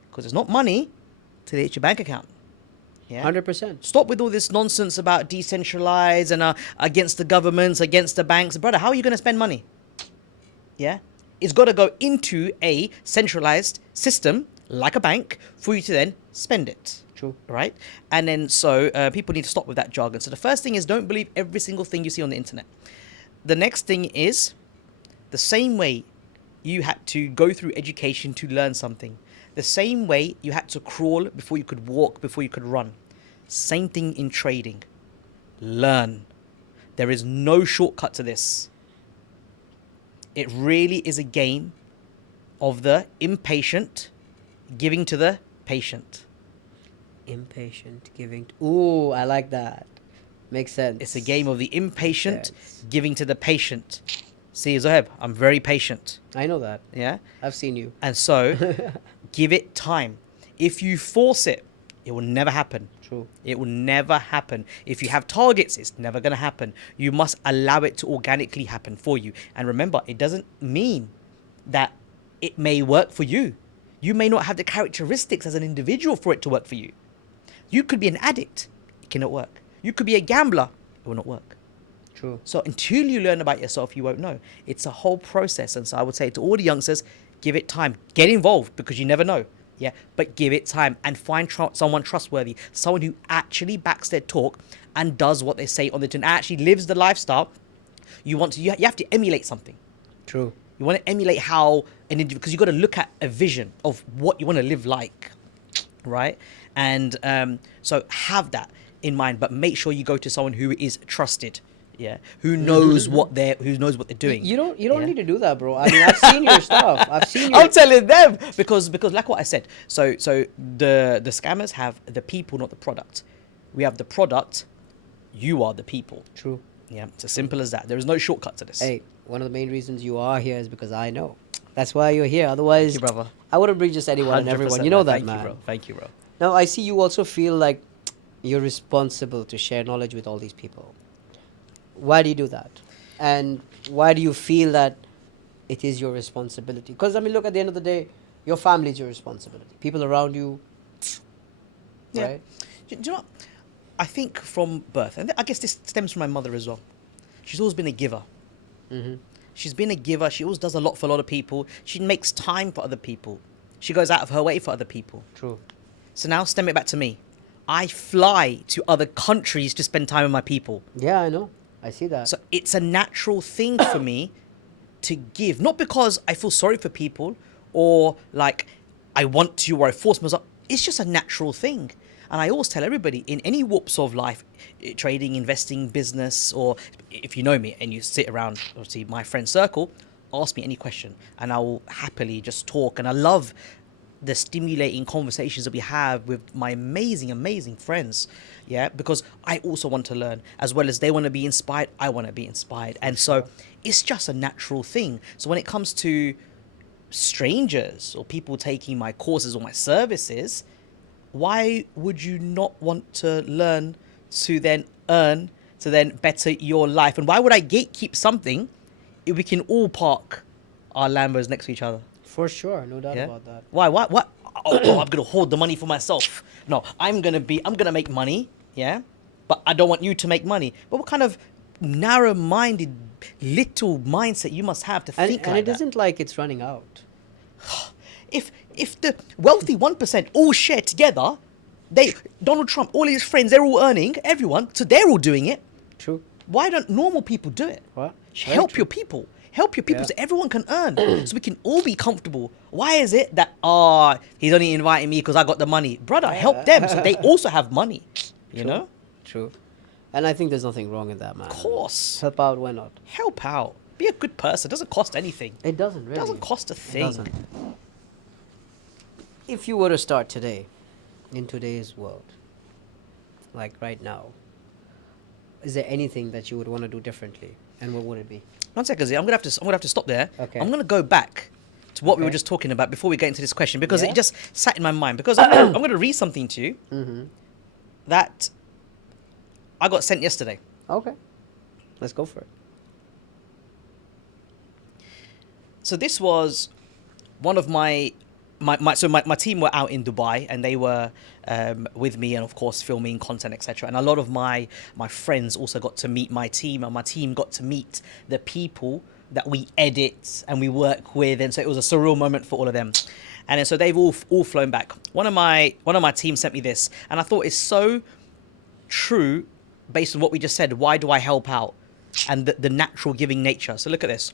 Because it's not money till they hit your bank account. Yeah? 100%. Stop with all this nonsense about decentralized and against the governments, against the banks. Brother, how are you going to spend money? Yeah? It's got to go into a centralized system, like a bank, for you to then spend it. True. Right? And then so people need to stop with that jargon. So the first thing is don't believe every single thing you see on the internet. The next thing is the same way you had to go through education to learn something. The same way you had to crawl before you could walk, before you could run. Same thing in trading. Learn. There is no shortcut to this. It really is a game of the impatient giving to the patient. Impatient giving. Ooh, I like that. Makes sense. It's a game of the impatient giving to the patient. See, Zoheb, I'm very patient. I know that. Yeah? I've seen you. And so, give it time. If you force it, it will never happen. True. It will never happen. If you have targets, it's never going to happen. You must allow it to organically happen for you. And remember, it doesn't mean that it may work for you. You may not have the characteristics as an individual for it to work for you. You could be an addict. It cannot work. You could be a gambler. It will not work. True. So until you learn about yourself, you won't know. It's a whole process. And so I would say to all the youngsters, give it time. Get involved because you never know. Yeah, but give it time and find someone trustworthy, someone who actually backs their talk and does what they say on the tin, actually lives the lifestyle you want to. You have to emulate something. True. You want to emulate how an individual, because you got to look at a vision of what you want to live like, right? And so have that in mind, but make sure you go to someone who is trusted, yeah, who knows what they're doing. You don't yeah? need to do that, bro. I mean, I've seen your stuff. I've seen your. I'm telling them because like what I said. So the scammers have the people, not the product. We have the product. You are the people. True. Yeah, it's as simple as that. There is no shortcut to this. Hey, one of the main reasons you are here is because I know. That's why you're here. Otherwise, Thank you, brother. I wouldn't bring just anyone and everyone. You know that, Thank man. you, bro. Thank you, bro. Now, I see you also feel like you're responsible to share knowledge with all these people. Why do you do that? And why do you feel that it is your responsibility? Because, I mean, look, at the end of the day, your family is your responsibility. People around you, Yeah. right? Do you know what? I think from birth, and I guess this stems from my mother as well. She's always been a giver. Mm-hmm. She's been a giver. She always does a lot for a lot of people. She makes time for other people. She goes out of her way for other people. True. So now stem it back to me. I fly to other countries to spend time with my people. Yeah, I know. I see that. So it's a natural thing for me to give. Not because I feel sorry for people or like I want to or I force myself. It's just a natural thing. And I always tell everybody in any walks of life, trading, investing, business, or if you know me and you sit around, obviously, my friend circle, ask me any question and I will happily just talk. And I love the stimulating conversations that we have with my amazing, amazing friends. Yeah, because I also want to learn as well as they want to be inspired. I want to be inspired. And so it's just a natural thing. So when it comes to strangers or people taking my courses or my services, why would you not want to learn to then earn, to then better your life? And why would I gatekeep something if we can all park our Lambos next to each other? For sure. No doubt Yeah? about that. Why? What? Oh, I'm going to hoard the money for myself. No, I'm going to make money, yeah? But I don't want you to make money. But what kind of narrow-minded little mindset you must have to think And like it that? isn't like it's running out. If the wealthy 1% all share together, Donald Trump, all his friends, they're all earning, everyone, so they're all doing it. True. Why don't normal people do it? What? Very Help true. your people. Help your people Yeah. so everyone can earn, so we can all be comfortable. Why is it that, he's only inviting me because I got the money? Brother, help them so they also have money, you know? True. And I think there's nothing wrong in that, man. Of course. Help out, why not? Help out. Be a good person. It doesn't cost anything. It doesn't really. It doesn't cost a It thing. doesn't. If you were to start today, in today's world, like right now, is there anything that you would want to do differently? And what would it be? 1 second, Z. I'm gonna have to stop there. Okay. I'm gonna go back to what we were Okay. just talking about before we get into this question because Yeah? it just sat in my mind. Because I'm gonna read something to you Mm-hmm. that I got sent yesterday. Okay. Let's go for it. So this was one of my team were out in Dubai and they were with me and of course filming content, etc. And a lot of my friends also got to meet my team, and my team got to meet the people that we edit and we work with, and so it was a surreal moment for all of them. And then, so they've all flown back. One of my team sent me this, and I thought it's so true based on what we just said. Why do I help out? And the natural giving nature. So look at this.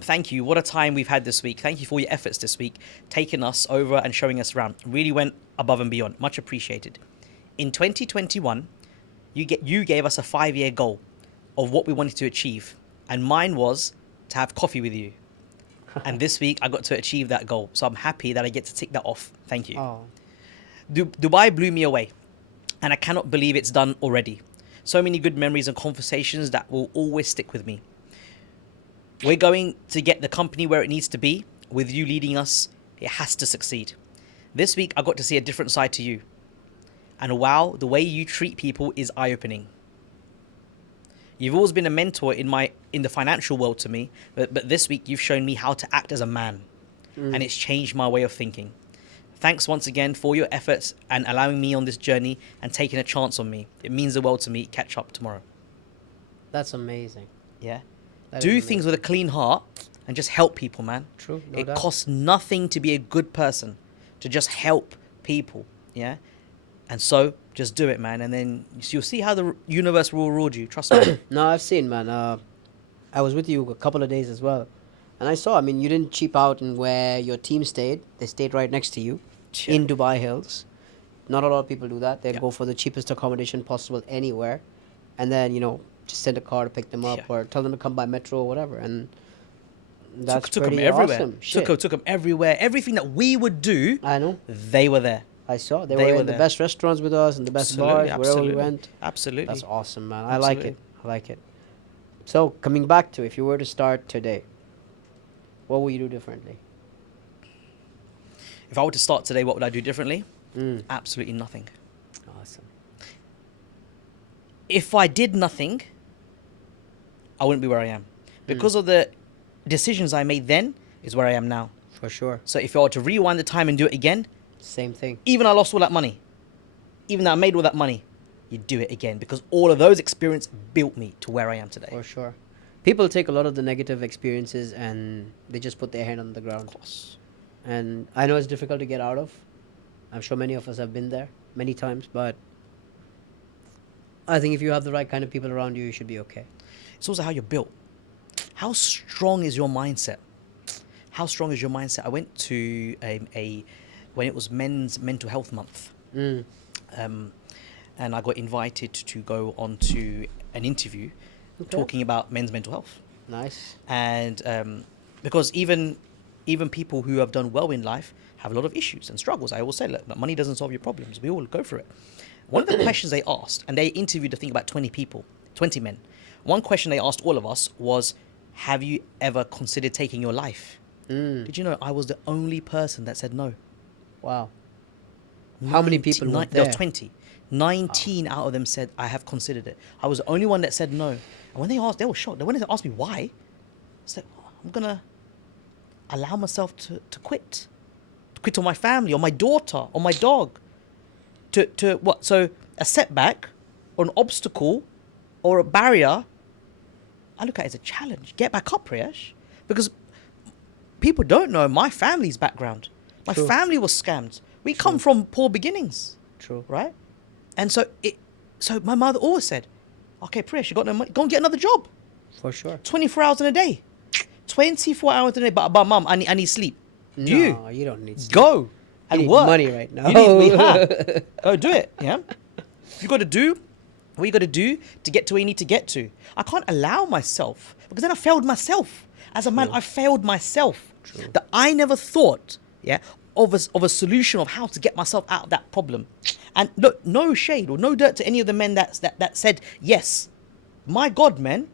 Thank you. What a time we've had this week. Thank you for your efforts this week, taking us over and showing us around. Really went above and beyond. Much appreciated. In 2021, you gave us a 5-year goal of what we wanted to achieve. And mine was to have coffee with you. And this week, I got to achieve that goal. So I'm happy that I get to tick that off. Thank you. Oh. Dubai blew me away. And I cannot believe it's done already. So many good memories and conversations that will always stick with me. We're going to get the company where it needs to be. With you leading us, it has to succeed. This week, I got to see a different side to you. And wow, the way you treat people is eye-opening. You've always been a mentor in the financial world to me, but this week you've shown me how to act as a man. And it's changed my way of thinking. Thanks once again for your efforts and allowing me on this journey and taking a chance on me. It means the world to me. Catch up tomorrow. That's amazing. Yeah. That Do is things with a clean heart and just help people, man. True, no It doubt. costs nothing to be a good person. to just help people, yeah. And so just do it, man, and then you'll see how the universe will reward you. Trust me. No, I've seen, man. I was with you a couple of days as well, and I saw. I mean, you didn't cheap out in where your team stayed. They stayed right next to you, Yeah. in Dubai Hills. Not a lot of people do that. They Yeah. go for the cheapest accommodation possible anywhere, and then just send a car to pick them up Yeah. or tell them to come by metro or whatever. And that's took them pretty everywhere. awesome. Shit. Took them everywhere. Everything that we would do, I know. they were there. I saw. They They were were in the there. best restaurants with us and the best bars wherever we went. Absolutely. That's awesome, man. I like Absolutely. it. I like it. So coming back to, if you were to start today, what would you do differently? If I were to start today, what would I do differently? Mm. Absolutely nothing. Awesome. If I did nothing, I wouldn't be where I am. Because of the decisions I made then is where I am now. For sure. So if I were to rewind the time and do it again, Same thing. even I lost all that money, even though I made all that money, you'd do it again because all of those experiences built me to where I am today. For sure. People take a lot of the negative experiences and they just put their hand on the ground. Of course. And I know it's difficult to get out of. I'm sure many of us have been there many times, but I think if you have the right kind of people around you, you should be okay. It's also how you're built. How strong is your mindset? How strong is your mindset? I went to when it was Men's Mental Health Month, Mm. and I got invited to go on to an interview Okay. talking about men's mental health. Nice. And because even people who have done well in life have a lot of issues and struggles. I always say, look, money doesn't solve your problems. We all go through it. One of the questions they asked, and they interviewed, I think, about 20 people, 20 men. One question they asked all of us was, have you ever considered taking your life? Mm. Did you know I was the only person that said no? Wow. How many people were There there? were 20. 19 out of them said, I have considered it. I was the only one that said no. And when they asked, they were shocked. When they asked me why, I said, I'm going to allow myself to quit. To quit on my family, on my daughter, on my dog. To what? So a setback or an obstacle or a barrier, I look at it as a challenge. Get back up, Priyesh. Because people don't know my family's background. My True. family was scammed. We come from poor beginnings, True. right? And so my mother always said, okay, Priyesh, you got no money, go and get another job. For sure. 24 hours in a day. 24 hours in a day. But mum, I need sleep. Do you? No, you don't need sleep. Go You and need work. money right now. Go do it. Yeah. You got to do what you got to do to get to where you need to get to. I can't allow myself because then I failed myself. As a man, I failed myself. True. That I never thought, of a solution of how to get myself out of that problem. And look, no shade or no dirt to any of the men that said yes. My God, men,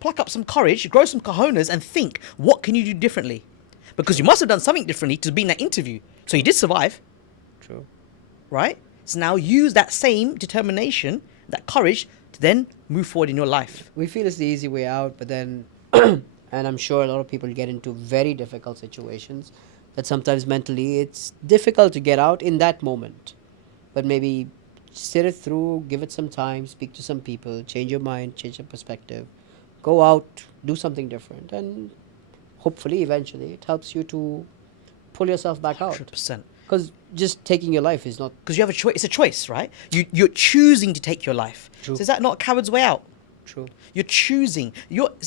pluck up some courage, grow some cojones, and think, what can you do differently? Because you must have done something differently to be in that interview. So you did survive, True. right? So now use that same determination, that courage, to then move forward in your life. We feel it's the easy way out, but then, and I'm sure a lot of people get into very difficult situations that sometimes mentally it's difficult to get out in that moment. But maybe sit it through, give it some time, speak to some people, change your mind, change your perspective, go out, do something different, and hopefully eventually it helps you to pull yourself back out. 100%. Because just taking your life is not Because you have a choice. It's a choice, right? You're choosing to take your life. True. So is that not a coward's way out? true. You're choosing.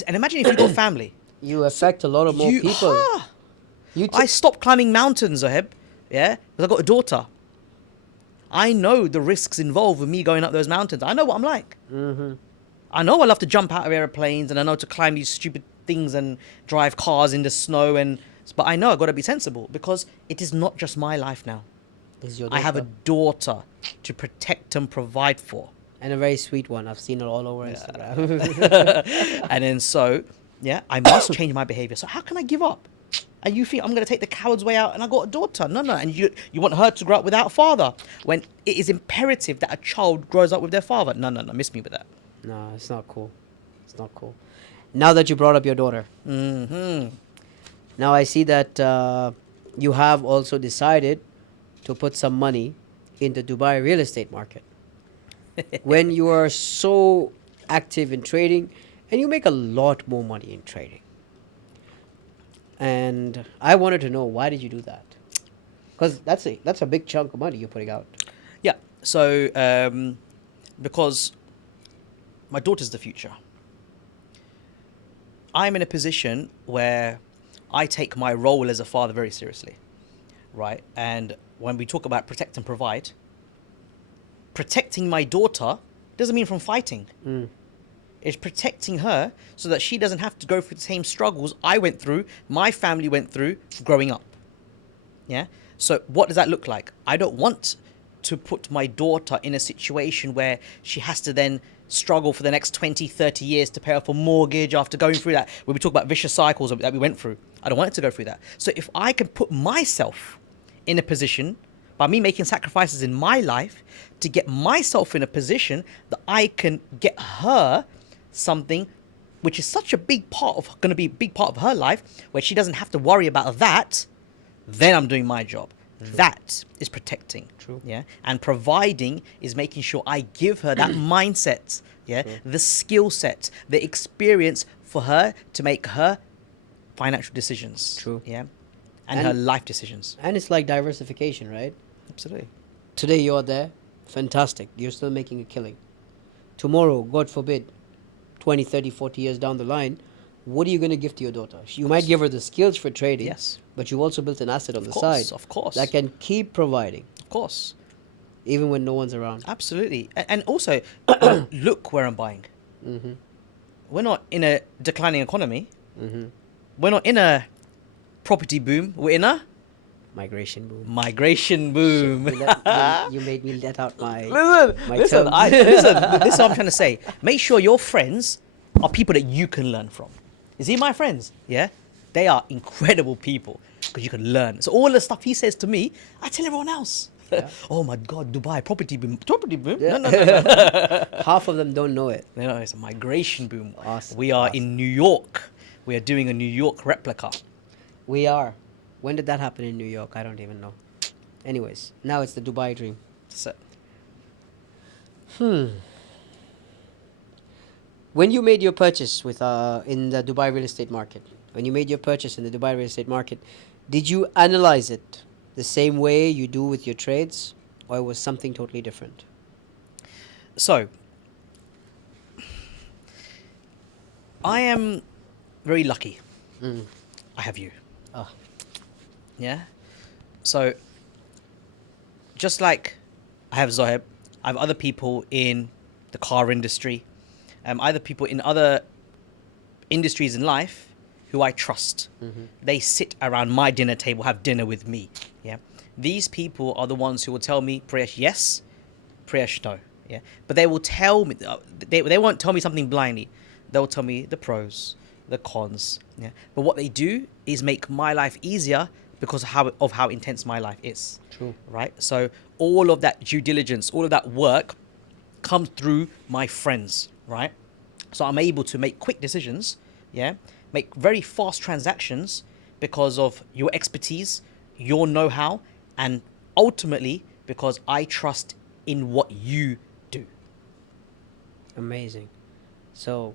And imagine if you got family. You affect a lot of more people. You I stopped climbing mountains, Zoheb, because I got a daughter. I know the risks involved with me going up those mountains. I know what I'm like. Mm-hmm. I know I love to jump out of airplanes, and I know to climb these stupid things and drive cars in the snow. But I know I've got to be sensible because it is not just my life now. Is your I have a daughter. daughter to protect and provide for. And a very sweet one. I've seen it all over Instagram. And then I must change my behavior. So how can I give up? And you think I'm going to take the coward's way out and I got a daughter? No. And you want her to grow up without a father when it is imperative that a child grows up with their father. No. Miss me with that. No, it's not cool. It's not cool. Now that you brought up your daughter, Mm-hmm. now I see that you have also decided to put some money in the Dubai real estate market. When you are so active in trading, and you make a lot more money in trading. And I wanted to know, why did you do that? Because that's a big chunk of money you're putting out. Yeah. So because my daughter's the future, I'm in a position where I take my role as a father very seriously, right? And when we talk about protect and provide, protecting my daughter doesn't mean from fighting. It's protecting her so that she doesn't have to go through the same struggles I went through, my family went through growing up. Yeah. So what does that look like? I don't want to put my daughter in a situation where she has to then struggle for the next 20, 30 years to pay off a mortgage after going through that. When we talk about vicious cycles that we went through, I don't want it to go through that. So if I can put myself in a position by me making sacrifices in my life to get myself in a position that I can get her something which is such a big part of going to be a big part of her life where she doesn't have to worry about that, then I'm doing my job. True. That is protecting. True. Yeah. And providing is making sure I give her that mindset, yeah, True. the skill set, the experience for her to make her financial decisions. True. Yeah. And her life decisions. And it's like diversification, right? Absolutely. Today you're there, fantastic. You're still making a killing. Tomorrow, God forbid, 20, 30, 40 years down the line, what are you going to give to your daughter? You might give her the skills for trading, Yes. but you've also built an asset on the course, side. of course. That can keep providing, Of course. even when no one's around. Absolutely. And also, look where I'm buying. Mm-hmm. We're not in a declining economy. Mm-hmm. We're not in a property boom. We're in a Migration boom. migration boom. You made me let out my Listen, terms. this is what I'm trying to say. Make sure your friends are people that you can learn from. You see my friends? Yeah? They are incredible people because you can learn. So all the stuff he says to me, I tell everyone else. Yeah. Oh my God, Dubai, property boom. Property boom? Yeah. No. Half of them don't know it. No, it's a migration boom. Awesome, We are awesome. in New York. We are doing a New York replica. We are. When did that happen in New York? I don't even know. Anyways, now it's the Dubai dream. So, When you made your purchase with in the Dubai real estate market, when you made your purchase in the Dubai real estate market, did you analyze it the same way you do with your trades, or it was something totally different? so I am very lucky. I have you. Ah, Yeah. So just like I have Zoheb, I have other people in the car industry, other people in other industries in life who I trust. They sit around my dinner table, have dinner with me. Yeah. These people are the ones who will tell me, Priyesh, yes, Priyesh, no. Yeah. But they will tell me, they won't tell me something blindly. They'll tell me the pros, the cons. Yeah. But what they do is make my life easier because of how intense my life is. True. Right? So all of that due diligence, all of that work comes through my friends, right? So I'm able to make quick decisions, yeah? Make very fast transactions because of your expertise, your know-how, and ultimately because I trust in what you do. amazing. So,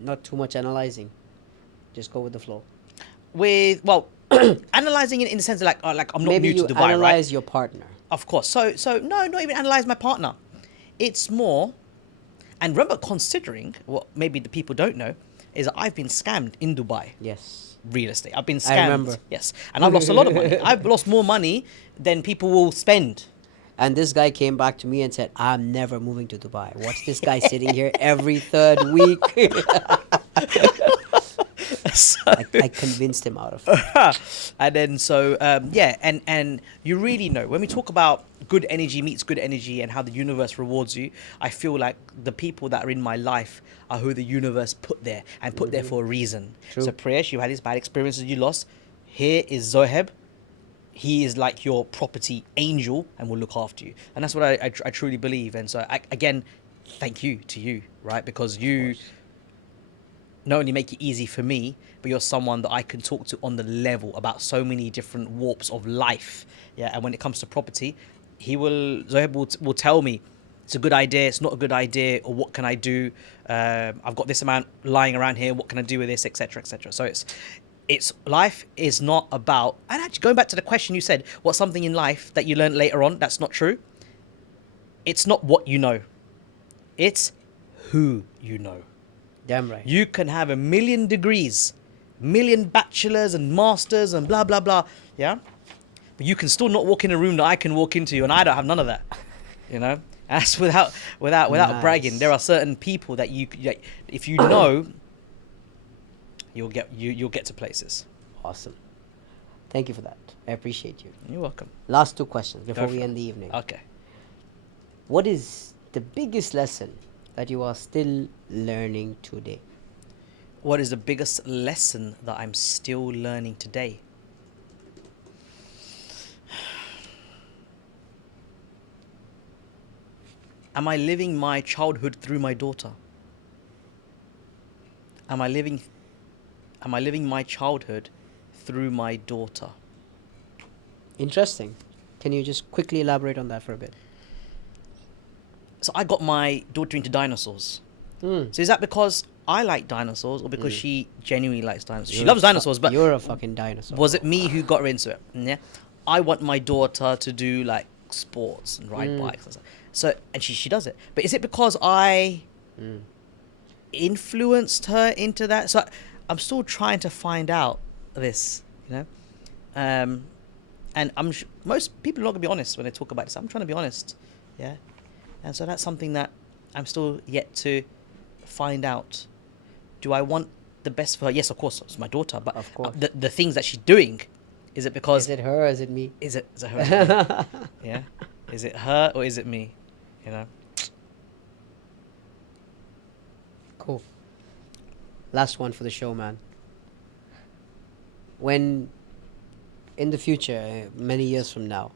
not too much analyzing. Just go with the flow. Analyzing it in the sense of like I'm not Maybe new you to Dubai, analyze right? your partner. Of course. So no, not even analyze my partner. It's more, and remember, considering what maybe the people don't know, is that I've been scammed in Dubai. Yes. Real estate. I've been scammed. I remember. Yes. And I've lost a lot of money. I've lost more money than people will spend. And this guy came back to me and said, I'm never moving to Dubai. Watch this guy sitting here every third week. So, I convinced him out of it. and then and you really know when we talk about good energy meets good energy and how the universe rewards you, I feel like the people that are in my life are who the universe put there and put there for a reason. True. So Priyesh, you had these bad experiences you lost. Here is Zoheb. He is like your property angel and will look after you. And that's what I truly believe. And so again, thank you to you, right? Because you not only make it easy for me, but you're someone that I can talk to on the level about so many different warps of life. Yeah, and when it comes to property, Zoheb will tell me it's a good idea, it's not a good idea, or what can I do? I've got this amount lying around here. What can I do with this, etc., etc. So it's life is not about, and actually going back to the question you said, what's something in life that you learn later on that's not true? It's not what you know, it's who you know. Damn right. You can have a million degrees, million bachelors and masters and blah blah blah, yeah, but you can still not walk in a room that I can walk into, and I don't have none of that, you know. That's without Nice. bragging. There are certain people that if you know, you'll get to places. Awesome. Thank you for that. I appreciate you. You're welcome. Last two questions before Go we for it. end the evening. Okay. What is the biggest lesson that you are still learning today? What is the biggest lesson that I'm still learning today? Am I living my childhood through my daughter? Am I living my childhood through my daughter? Interesting. Can you just quickly elaborate on that for a bit? So I got my daughter into dinosaurs. Hmm. So is that because I like dinosaurs or because she genuinely likes dinosaurs? She You're loves a fu- dinosaurs, but you're a fucking dinosaur. was it me who got her into it? Yeah. I want my daughter to do like sports and ride bikes and stuff. So, and she does it. But is it because I influenced her into that? So I'm still trying to find out this, you know. And most people are not gonna be honest when they talk about this. I'm trying to be honest, yeah. And so that's something that I'm still yet to find out. Do I want the best for her? Yes, of course, it's my daughter. But Of course. the things that she's doing, is it because Is it her or is it me? is it her? Or is it me? Yeah, is it her or is it me? You know. Cool. Last one for the show, man. When, in the future, many years from now,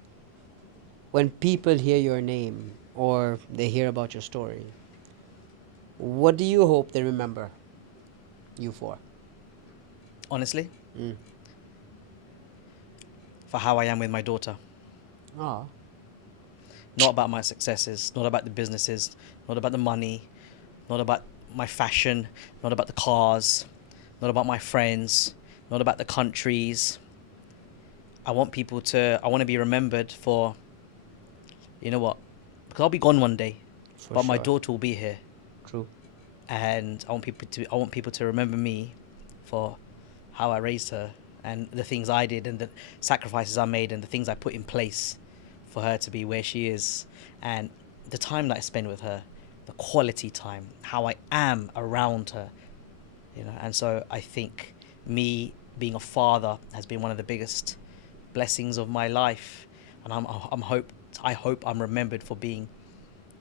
when people hear your name or they hear about your story, what do you hope they remember you for? Honestly, Mm. for how I am with my daughter. Oh, Not about my successes, not about the businesses, not about the money, not about my fashion, not about the cars, not about my friends, not about the countries. I want to be remembered for, you know what, because I'll be gone one day, for but my sure. daughter will be here. True. And I want people to remember me for how I raised her and the things I did and the sacrifices I made and the things I put in place for her to be where she is, and the time that I spend with her, the quality time, how I am around her, you know. And so I think me being a father has been one of the biggest blessings of my life, and I hope I'm remembered for being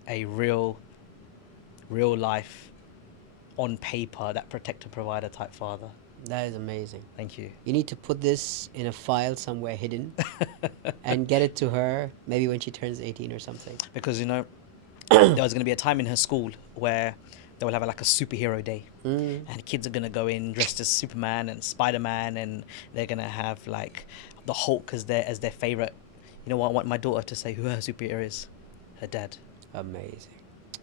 a real life, on paper, that protector provider type father. That is amazing. Thank you. You need to put this in a file somewhere hidden and get it to her maybe when she turns 18 or something. Because, you know, there was going to be a time in her school where they will have like a superhero day, and kids are going to go in dressed as Superman and Spider-Man, and they're going to have like the Hulk as their favorite. You know what? I want my daughter to say who her superhero is. Her dad. Amazing.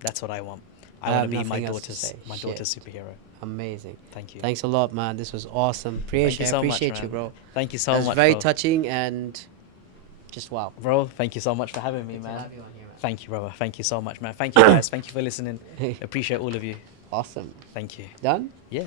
That's what I want. I I want have to be nothing else to say. my Shit. daughter's superhero. Amazing. Thank you. Thanks a lot, man. This was awesome. Priyesh, Thank you I so much, appreciate you, man. bro. Thank you so That was much. very bro. touching and just wow. Bro, thank you so much for having me, Good to man. have you on here, man. Thank you, brother. Thank you so much, man. Thank you, guys. Thank you for listening. Appreciate all of you. Awesome. Thank you. Done? Yeah.